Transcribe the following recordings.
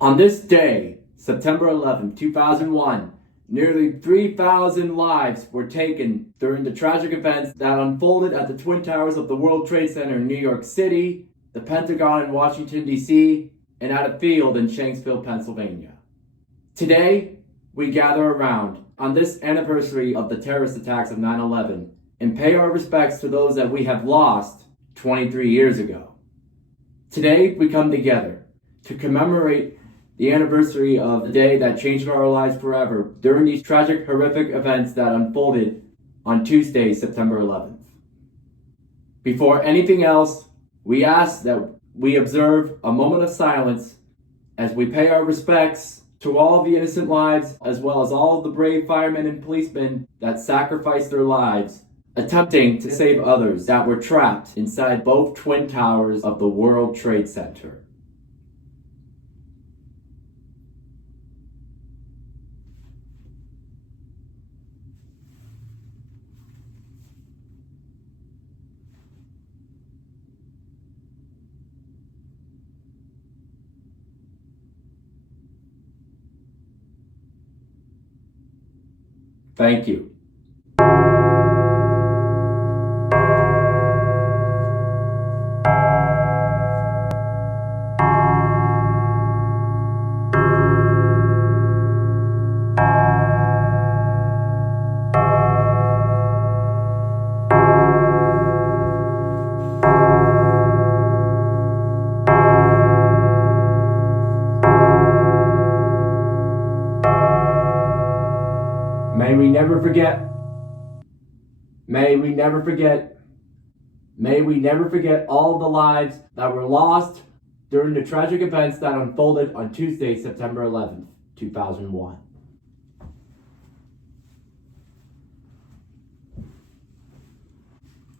On this day, September 11, 2001, nearly 3,000 lives were taken during the tragic events that unfolded at the Twin Towers of the World Trade Center in New York City, the Pentagon in Washington, D.C., and at a field in Shanksville, Pennsylvania. Today, we gather around on this anniversary of the terrorist attacks of 9/11 and pay our respects to those that we have lost 23 years ago. Today, we come together to commemorate the anniversary of the day that changed our lives forever during these tragic, horrific events that unfolded on Tuesday, September 11th. Before anything else, we ask that we observe a moment of silence as we pay our respects to all of the innocent lives, as well as all of the brave firemen and policemen that sacrificed their lives attempting to save others that were trapped inside both twin towers of the World Trade Center. Thank you. May we never forget. May we never forget. May we never forget all the lives that were lost during the tragic events that unfolded on Tuesday, September 11th, 2001.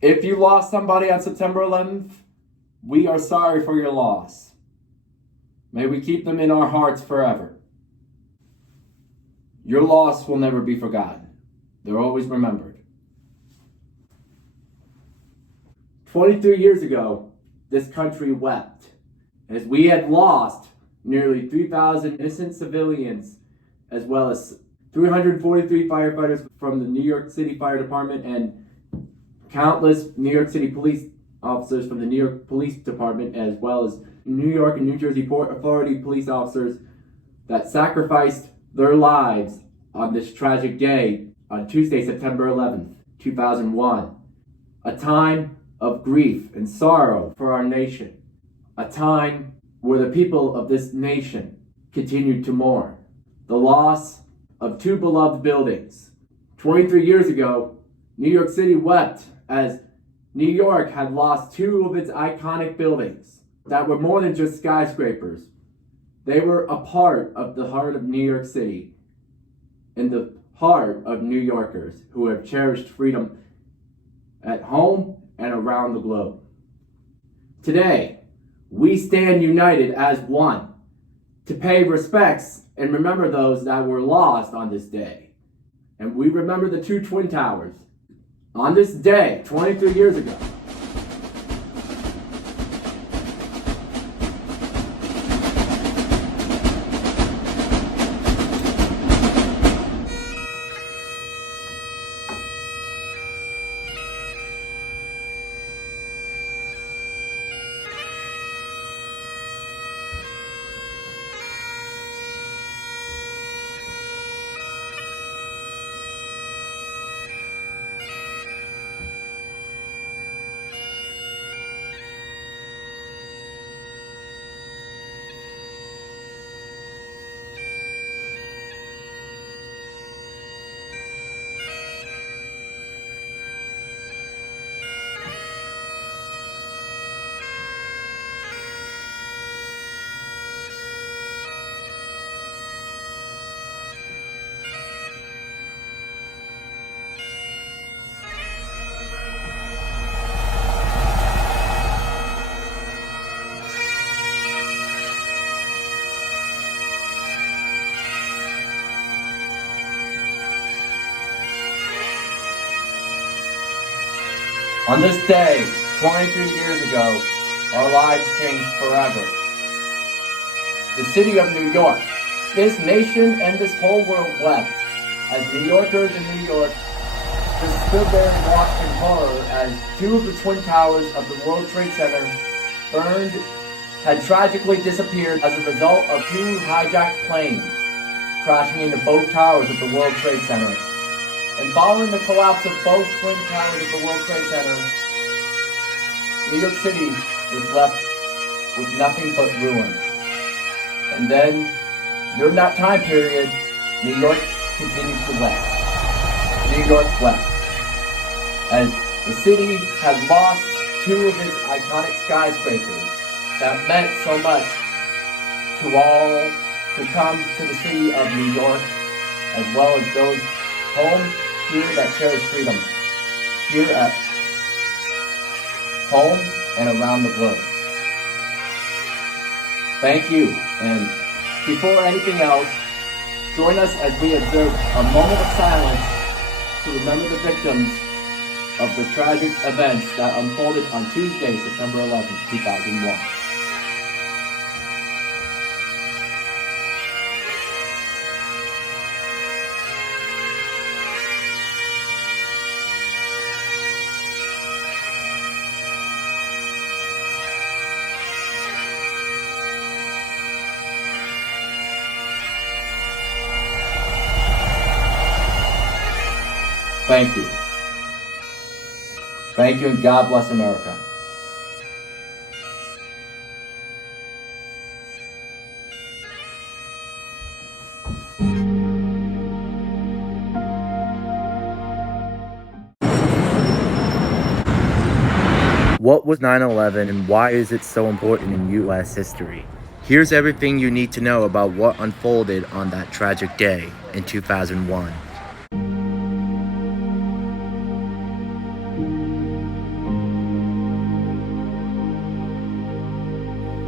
If you lost somebody on September 11th, we are sorry for your loss. May we keep them in our hearts forever. Your loss will never be forgotten. They're always remembered. 23 years ago, this country wept as we had lost nearly 3,000 innocent civilians, as well as 343 firefighters from the New York City Fire Department and countless New York City police officers from the New York Police Department, as well as New York and New Jersey Port Authority police officers that sacrificed their lives on this tragic day on Tuesday, September 11th, 2001. A time of grief and sorrow for our nation. A time where the people of this nation continued to mourn the loss of two beloved buildings. 23 years ago, New York City wept as New York had lost two of its iconic buildings that were more than just skyscrapers. They were a part of the heart of New York City and the heart of New Yorkers who have cherished freedom at home and around the globe. Today, we stand united as one to pay respects and remember those that were lost on this day. And we remember the two Twin Towers on this day 23 years ago. On this day, 23 years ago, our lives changed forever. the city of New York. This nation and this whole world wept as New Yorkers in New York just stood there and watched in horror as two of the twin towers of the World Trade Center had tragically disappeared as a result of two hijacked planes crashing into both towers of the World Trade Center. And following the collapse of both twin towers of the World Trade Center, New York City was left with nothing but ruins. And then, during that time period, New York continued to wept. New York wept, as the city had lost two of its iconic skyscrapers that meant so much to all who come to the city of New York, as well as those home here that cherish freedom, here at home and around the globe. Thank you, and before anything else, join us as we observe a moment of silence to remember the victims of the tragic events that unfolded on Tuesday, September 11th, 2001. Thank you. Thank you, and God bless America. What was 9/11 and why is it so important in U.S. history? Here's everything you need to know about what unfolded on that tragic day in 2001.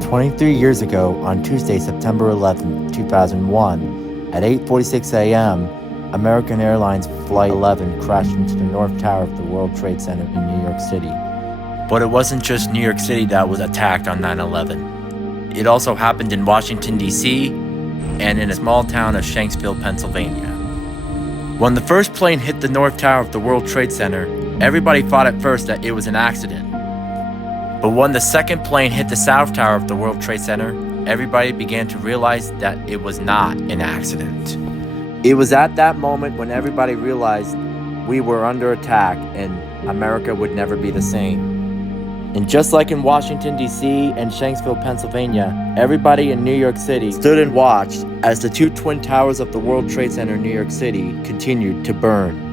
23 years ago, on Tuesday, September 11, 2001, at 8:46 a.m., American Airlines Flight 11 crashed into the North Tower of the World Trade Center in New York City. But it wasn't just New York City that was attacked on 9/11. It also happened in Washington, D.C., and in a small town of Shanksville, Pennsylvania. When the first plane hit the North Tower of the World Trade Center, everybody thought at first that it was an accident. But when the second plane hit the South Tower of the World Trade Center, everybody began to realize that it was not an accident. It was at that moment when everybody realized we were under attack and America would never be the same. And just like in Washington, D.C. and Shanksville, Pennsylvania, everybody in New York City stood and watched as the two twin towers of the World Trade Center in New York City continued to burn.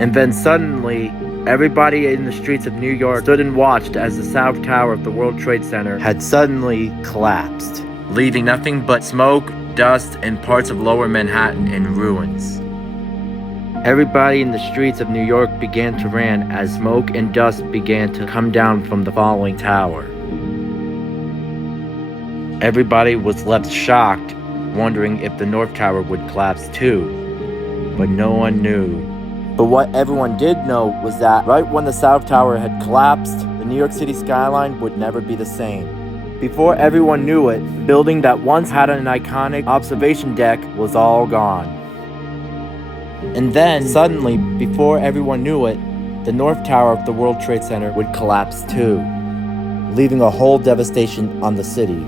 And then suddenly, everybody in the streets of New York stood and watched as the South Tower of the World Trade Center had suddenly collapsed, leaving nothing but smoke, dust, and parts of lower Manhattan in ruins. Everybody in the streets of New York began to run as smoke and dust began to come down from the falling tower. Everybody was left shocked, wondering if the North Tower would collapse too, but no one knew. But what everyone did know was that right when the South Tower had collapsed, the New York City skyline would never be the same. Before everyone knew it, the building that once had an iconic observation deck was all gone. And then, suddenly, before everyone knew it, the North Tower of the World Trade Center would collapse too, leaving a whole devastation on the city.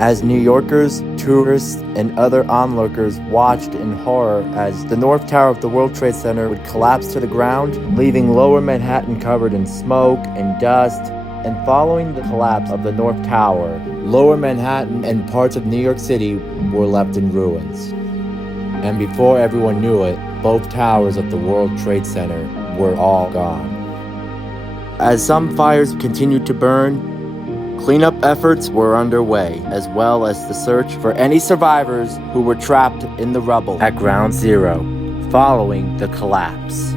As New Yorkers, tourists, and other onlookers watched in horror as the North Tower of the World Trade Center would collapse to the ground, leaving lower Manhattan covered in smoke and dust. And following the collapse of the North Tower, lower Manhattan and parts of New York City were left in ruins. And before everyone knew it, both towers of the World Trade Center were all gone. As some fires continued to burn, cleanup efforts were underway, as well as the search for any survivors who were trapped in the rubble at Ground Zero following the collapse.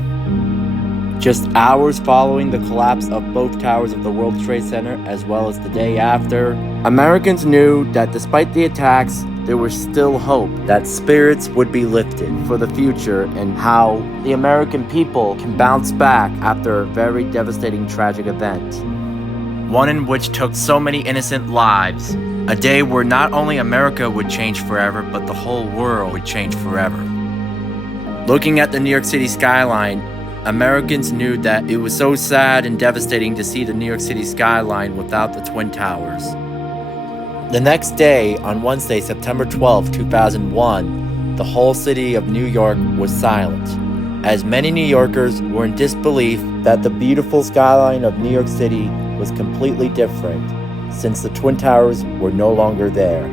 Just hours following the collapse of both towers of the World Trade Center, as well as the day after, Americans knew that despite the attacks, there was still hope that spirits would be lifted for the future and how the American people can bounce back after a very devastating tragic event. One in which took so many innocent lives. A day where not only America would change forever, but the whole world would change forever. Looking at the New York City skyline, Americans knew that it was so sad and devastating to see the New York City skyline without the Twin Towers. The next day, on Wednesday, September 12, 2001, the whole city of New York was silent, as many New Yorkers were in disbelief that the beautiful skyline of New York City was completely different, since the Twin Towers were no longer there.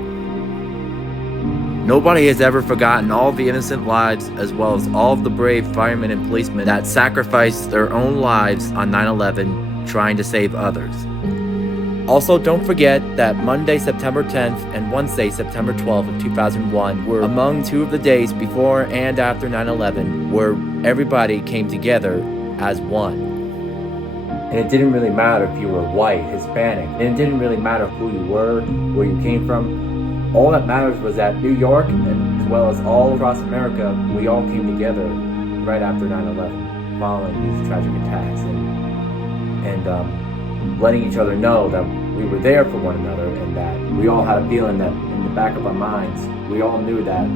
Nobody has ever forgotten all the innocent lives, as well as all of the brave firemen and policemen that sacrificed their own lives on 9/11 trying to save others. Also, don't forget that Monday, September 10th and Wednesday, September 12th of 2001 were among two of the days before and after 9/11 where everybody came together as one. And it didn't really matter if you were white, Hispanic, and it didn't really matter who you were, where you came from. All that matters was that New York, and as well as all across America, we all came together right after 9/11, following these tragic attacks, and letting each other know that we were there for one another, and that we all had a feeling that in the back of our minds, we all knew that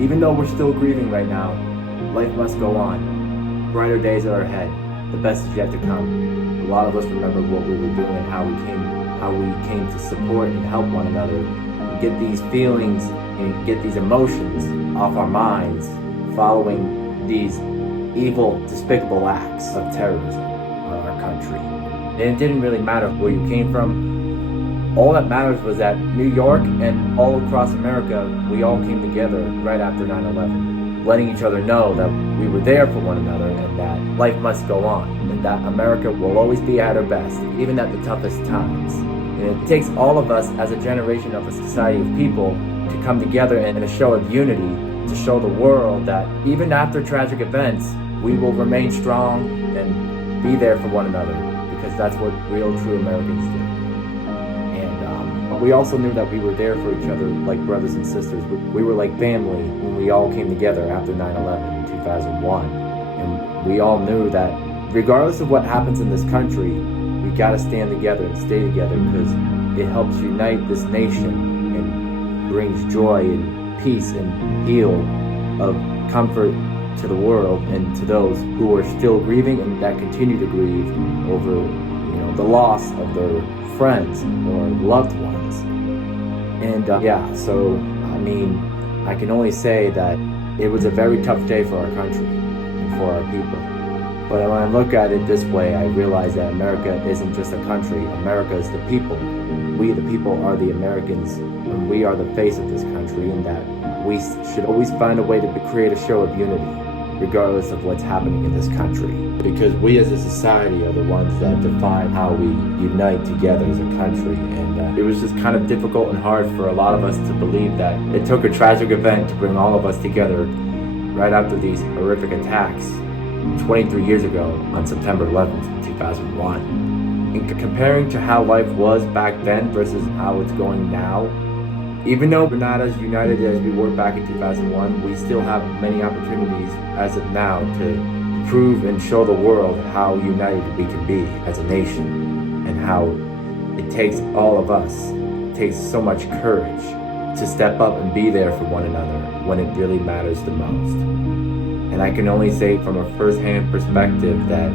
even though we're still grieving right now, life must go on. Brighter days are ahead. The best is yet to come. A lot of us remember what we were doing and how we came to support and help one another. Get these feelings and get these emotions off our minds following these evil, despicable acts of terrorism on our country. And it didn't really matter where you came from. All that matters was that New York and all across America, we all came together right after 9/11, letting each other know that we were there for one another and that life must go on, and that America will always be at her best, even at the toughest times. And it takes all of us as a generation of a society of people to come together in a show of unity to show the world that even after tragic events, we will remain strong and be there for one another, because that's what real, true Americans do. And we also knew that we were there for each other like brothers and sisters. We were like family when we all came together after 9/11 in 2001. And we all knew that regardless of what happens in this country, we gotta stand together and stay together, because it helps unite this nation and brings joy and peace and heal of comfort to the world and to those who are still grieving and that continue to grieve over, the loss of their friends or loved ones. And so I can only say that it was a very tough day for our country and for our people. But when I look at it this way, I realize that America isn't just a country. America is the people. We, the people, are the Americans, and we are the face of this country, and that we should always find a way to create a show of unity, regardless of what's happening in this country. Because we as a society are the ones that define how we unite together as a country. And it was just kind of difficult and hard for a lot of us to believe that it took a tragic event to bring all of us together right after these horrific attacks 23 years ago on September 11th, 2001. And comparing to how life was back then versus how it's going now, even though we're not as united as we were back in 2001, we still have many opportunities as of now to prove and show the world how united we can be as a nation, and how it takes all of us, it takes so much courage to step up and be there for one another when it really matters the most. And I can only say from a first-hand perspective that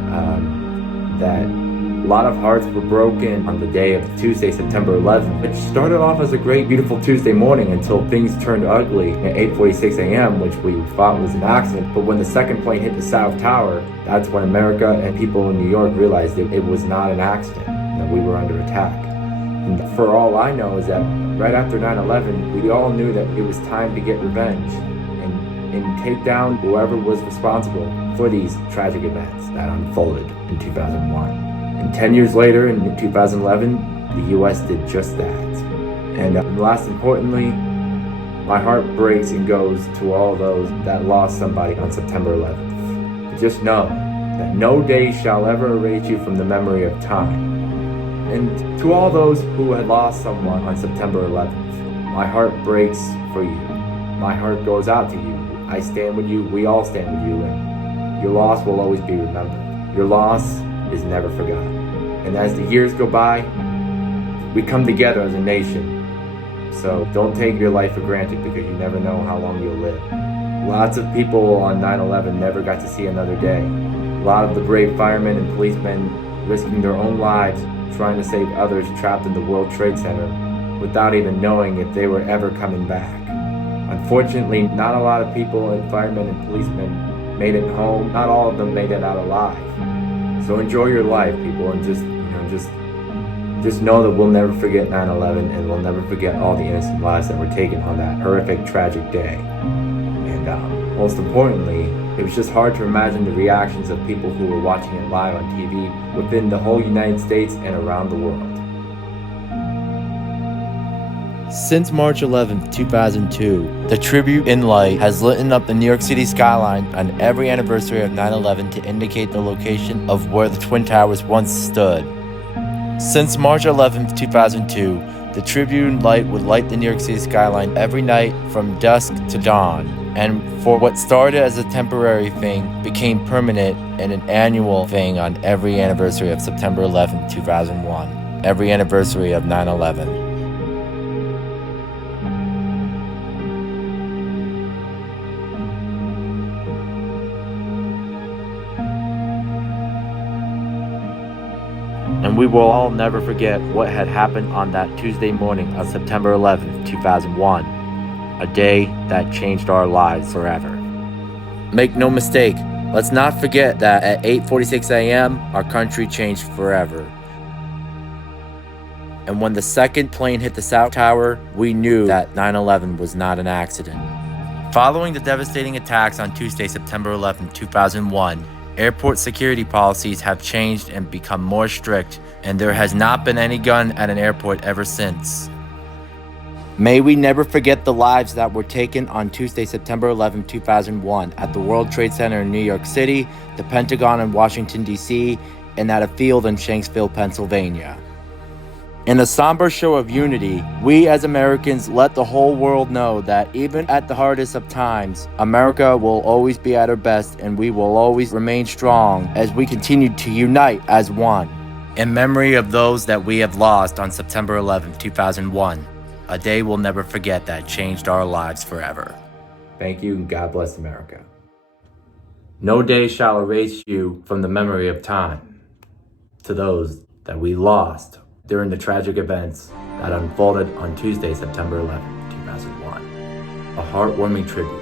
a lot of hearts were broken on the day of Tuesday, September 11th, which started off as a great, beautiful Tuesday morning until things turned ugly at 8:46 a.m., which we thought was an accident. But when the second plane hit the South Tower, that's when America and people in New York realized it was not an accident, that we were under attack. And for all I know is that right after 9/11, we all knew that it was time to get revenge and take down whoever was responsible for these tragic events that unfolded in 2001. And 10 years later, in 2011, the U.S. did just that. And last importantly, my heart breaks and goes to all those that lost somebody on September 11th. But just know that no day shall ever erase you from the memory of time. And to all those who had lost someone on September 11th, my heart breaks for you. My heart goes out to you. I stand with you. We all stand with you. And your loss will always be remembered. Your loss is never forgotten. And as the years go by, we come together as a nation. So don't take your life for granted, because you never know how long you'll live. Lots of people on 9/11 never got to see another day. A lot of the brave firemen and policemen risking their own lives trying to save others trapped in the World Trade Center without even knowing if they were ever coming back. Unfortunately, not a lot of people and firemen and policemen made it home. Not all of them made it out alive. So enjoy your life, people, and just know that we'll never forget 9/11, and we'll never forget all the innocent lives that were taken on that horrific, tragic day. And most importantly, it was just hard to imagine the reactions of people who were watching it live on TV within the whole United States and around the world. Since March 11th, 2002, the tribute in light has lit up the New York City skyline on every anniversary of 9/11 to indicate the location of where the Twin Towers once stood. Since March 11th, 2002, the tribute light would light the New York City skyline every night from dusk to dawn. And for what started as a temporary thing became permanent and an annual thing on every anniversary of September 11th, 2001. Every anniversary of 9/11. And we will all never forget what had happened on that Tuesday morning of September 11th, 2001, a day that changed our lives forever. Make no mistake, let's not forget that at 8:46 a.m., our country changed forever. And when the second plane hit the South Tower, we knew that 9/11 was not an accident. Following the devastating attacks on Tuesday, September 11th, 2001, airport security policies have changed and become more strict, and there has not been any gun at an airport ever since. May we never forget the lives that were taken on Tuesday, September 11, 2001 at the World Trade Center in New York City, the Pentagon in Washington, D.C., and at a field in Shanksville, Pennsylvania. In a somber show of unity, we as Americans let the whole world know that even at the hardest of times, America will always be at her best, and we will always remain strong as we continue to unite as one. In memory of those that we have lost on September 11, 2001, a day we'll never forget that changed our lives forever. Thank you, and God bless America. No day shall erase you from the memory of time to those that we lost during the tragic events that unfolded on Tuesday, September 11, 2001. A heartwarming tribute.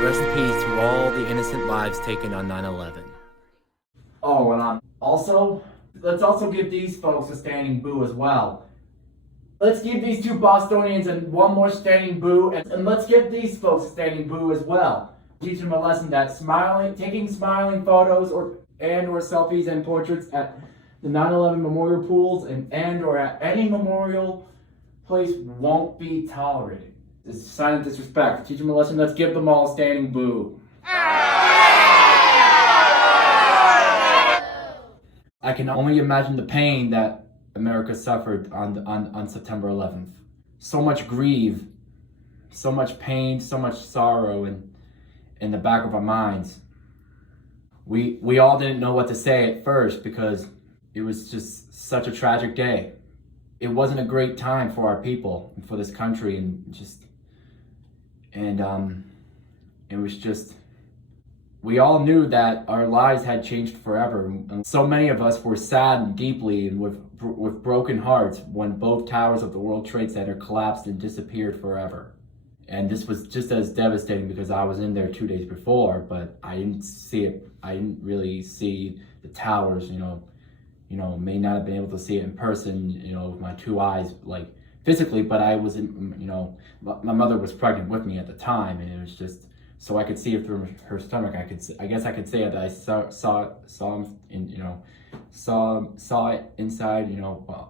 Rest in peace to all the innocent lives taken on 9/11. Oh, and let's also give these folks a standing boo as well. Let's give these two Bostonians and one more standing boo, and let's give these folks a standing boo as well. Teach them a lesson that taking smiling photos or selfies and portraits at the 9/11 memorial pools and or at any memorial place won't be tolerated. This is silent disrespect. Teach them a lesson. Let's give them all a standing boo. I can only imagine the pain that America suffered on September 11th. So much grief, so much pain, so much sorrow in the back of our minds. we all didn't know what to say at first because it was just such a tragic day. It wasn't a great time for our people and for this country, it was just, we all knew that our lives had changed forever. And so many of us were saddened deeply and with broken hearts when both towers of the World Trade Center collapsed and disappeared forever. And this was just as devastating because I was in there 2 days before, but I didn't see it. I didn't really see the towers, may not have been able to see it in person, with my 2 eyes, like physically, but I was in, my mother was pregnant with me at the time, and it was just, so I could see it through her stomach. I guess I could say that I saw it inside,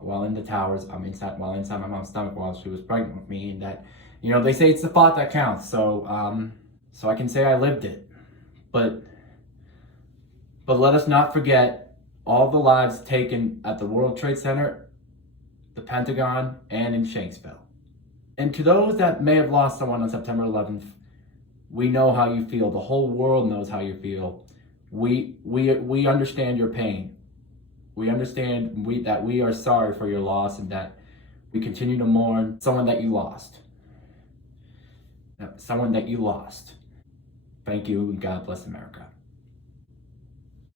while in the towers. While inside my mom's stomach while she was pregnant with me, and that, they say it's the thought that counts. So I can say I lived it, but let us not forget all the lives taken at the World Trade Center, the Pentagon, and in Shanksville. And to those that may have lost someone on September 11th, we know how you feel. The whole world knows how you feel. We understand your pain. We understand that we are sorry for your loss, and that we continue to mourn someone that you lost. Thank you, and God bless America.